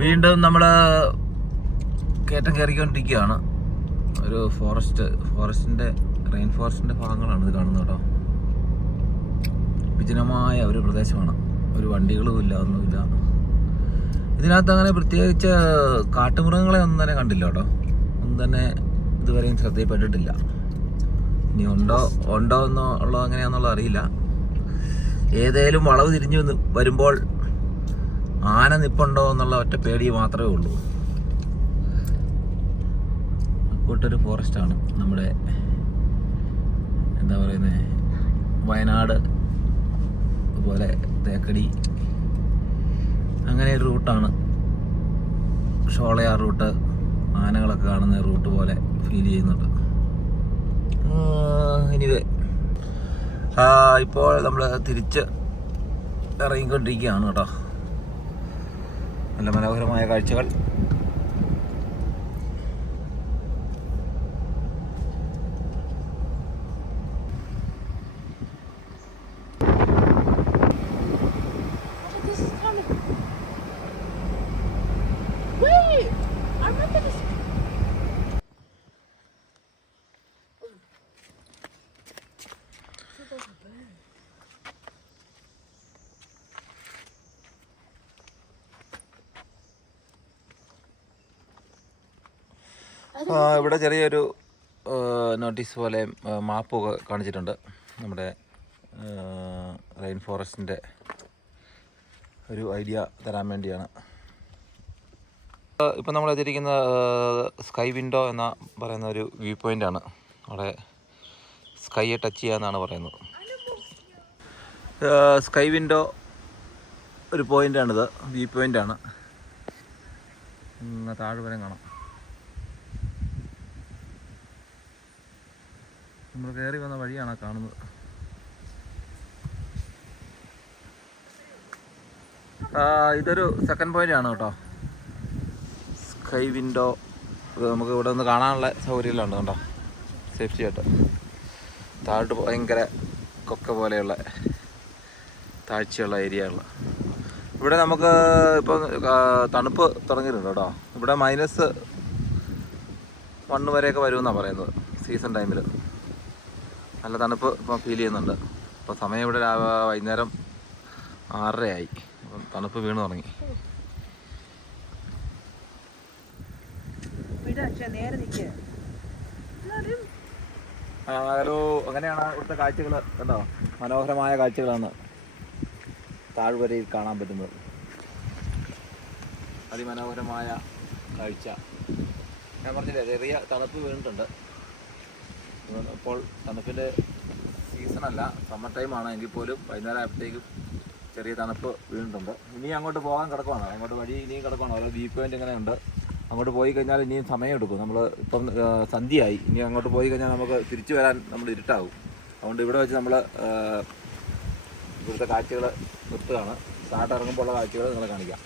വീണ്ടും നമ്മൾ കയറ്റം കയറിക്കൊണ്ടിരിക്കുകയാണ്. ഒരു ഫോറസ്റ്റിൻ്റെ റെയിൻ ഫോറസ്റ്റിൻ്റെ ഭാഗങ്ങളാണ് ഇത് കാണുന്നത് കേട്ടോ. വിജനമായ ഒരു പ്രദേശമാണ്. ഒരു വണ്ടികളും ഇല്ല, ഒന്നുമില്ല. ഇതിനകത്ത് അങ്ങനെ പ്രത്യേകിച്ച് കാട്ടുമൃഗങ്ങളെ ഒന്നും തന്നെ കണ്ടില്ല കേട്ടോ. ഒന്നും തന്നെ ഇതുവരെയും ശ്രദ്ധയിൽപ്പെട്ടിട്ടില്ല. ഇനി ഉണ്ടോ എന്നുള്ളത് എങ്ങനെയാണെന്നുള്ളത് അറിയില്ല. ഏതേലും വളവ് തിരിഞ്ഞു വരുമ്പോൾ ആന നിപ്പുണ്ടോ എന്നുള്ള ഒറ്റ പേടി മാത്രമേ ഉള്ളൂ. കൂട്ടൊരു ഫോറസ്റ്റാണ് നമ്മുടെ എന്താ പറയുന്നത്, വയനാട് പോലെ തേക്കടി അങ്ങനെ ഒരു റൂട്ടാണ്. ഷോളയാർ റൂട്ട്, ആനകളൊക്കെ കാണുന്ന റൂട്ട് പോലെ ഫീൽ ചെയ്യുന്നുണ്ട്. എനിവേ ഇപ്പോൾ നമ്മൾ തിരിച്ച് ഇറങ്ങിക്കൊണ്ടിരിക്കുകയാണ് കേട്ടോ. നല്ല മനോഹരമായ കാഴ്ചകൾ. ഇവിടെ ചെറിയൊരു നോട്ടീസ് പോലെ മാപ്പൊക്കെ കാണിച്ചിട്ടുണ്ട്. നമ്മുടെ റെയിൻ ഫോറസ്റ്റിൻ്റെ ഒരു ഐഡിയ തരാൻ വേണ്ടിയാണ്. ഇപ്പം നമ്മൾ എത്തിയിരിക്കുന്ന സ്കൈ വിൻഡോ എന്ന പറയുന്ന ഒരു വ്യൂ പോയിൻ്റാണ്. അവിടെ സ്കൈയെ ടച്ച് ചെയ്യാമെന്നാണ് പറയുന്നത്. സ്കൈ വിൻഡോ ഒരു പോയിൻ്റാണിത്, വ്യൂ പോയിൻ്റാണ്. താഴ്വരം കാണാം. നമ്മൾ കയറി വന്ന വഴിയാണ് കാണുന്നത്. ഇതൊരു സെക്കൻഡ് പോയിന്റ് ആണ് കേട്ടോ, സ്കൈ വിൻഡോ. നമുക്ക് ഇവിടെ നിന്ന് കാണാനുള്ള സൗകര്യമുണ്ട് കേട്ടോ, സേഫ്റ്റി ആയിട്ട്. താഴോട്ട് ഭയങ്കര കൊക്ക പോലെയുള്ള താഴ്ചയുള്ള ഏരിയകൾ. ഇവിടെ നമുക്ക് ഇപ്പോൾ തണുപ്പ് തുടങ്ങിയിട്ടുണ്ട് കേട്ടോ. ഇവിടെ -1 വരെയൊക്കെ വരുമെന്നാണ് പറയുന്നത് സീസൺ ടൈമിൽ. നല്ല തണുപ്പ് ഇപ്പോൾ ഫീൽ ചെയ്യുന്നുണ്ട്. ഇപ്പോൾ സമയം ഇവിടെ വൈകുന്നേരം 6:30 ആയി. അപ്പം തണുപ്പ് വീണ് തുടങ്ങി. ഹലോ, അങ്ങനെയാണ് ഇവിടുത്തെ കാഴ്ചകൾ കണ്ടോ. മനോഹരമായ കാഴ്ചകളാണ് താഴ്വരയിൽ കാണാൻ പറ്റുന്നത്. അതിമനോഹരമായ കാഴ്ച. ഞാൻ പറഞ്ഞില്ലേ, ചെറിയ തണുപ്പ് വീണിട്ടുണ്ട്. ഇപ്പോൾ തണുപ്പിൻ്റെ സീസണല്ല, സമ്മർ ടൈമാണ്. എങ്കിൽ പോലും വൈകുന്നേരം ആയപ്പോഴത്തേക്കും ചെറിയ തണുപ്പ് വീണിട്ടുണ്ട്. ഇനി അങ്ങോട്ട് പോകാൻ കിടക്കുവാണ്, അങ്ങോട്ട് വഴി ഇനിയും കിടക്കുവാണ്. ഓരോ വ്യൂ പോയിന്റ് ഇങ്ങനെ ഉണ്ട്. അങ്ങോട്ട് പോയി കഴിഞ്ഞാൽ ഇനിയും സമയം എടുക്കും. നമ്മൾ ഇപ്പം സന്ധ്യയായി. ഇനി അങ്ങോട്ട് പോയി കഴിഞ്ഞാൽ നമുക്ക് തിരിച്ചു വരാൻ നമ്മൾ ഇരുട്ടാകും. അതുകൊണ്ട് ഇവിടെ വെച്ച് നമ്മൾ ഇവിടുത്തെ കാഴ്ചകൾ നിർത്തുകയാണ്. താഴോട്ട് ഇറങ്ങുമ്പോൾ ഉള്ള കാഴ്ചകൾ നിങ്ങളെ കാണിക്കാം.